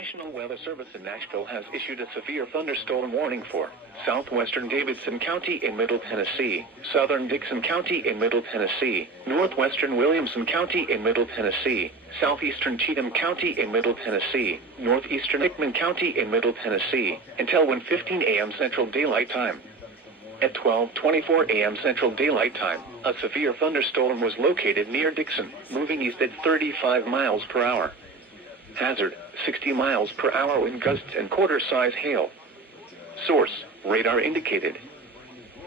National Weather Service in Nashville has issued a severe thunderstorm warning for southwestern Davidson County in Middle Tennessee, southern Dixon County in Middle Tennessee, northwestern Williamson County in Middle Tennessee, southeastern Cheatham County in Middle Tennessee, northeastern Hickman County in Middle Tennessee, until 1:15 a.m. Central Daylight Time. At 12:24 a.m. Central Daylight Time, a severe thunderstorm was located near Dixon, moving east at 35 miles per hour. Hazard, 60 miles per hour wind gusts and quarter-size hail. Source, radar indicated.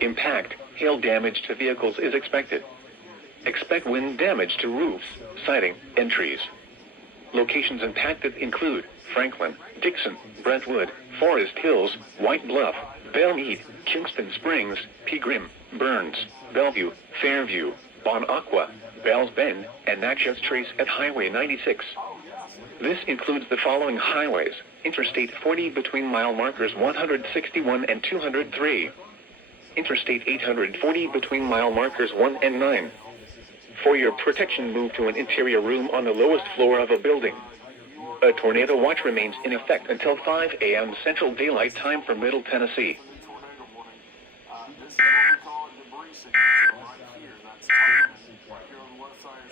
Impact, hail damage to vehicles is expected. Expect wind damage to roofs, siding, and trees. Locations impacted include Franklin, Dixon, Brentwood, Forest Hills, White Bluff, Belmead, Kingston Springs, Pegram, Burns, Bellevue, Fairview, Bon Aqua, Bells Bend, and Natchez Trace at Highway 96. This includes the following highways: Interstate 40 between mile markers 161 and 203. Interstate 840 between mile markers 1 and 9. For your protection, move to an interior room on the lowest floor of a building. A tornado watch remains in effect until 5 a.m. Central Daylight Time for Middle Tennessee. This is what we call a debris signature right here. That's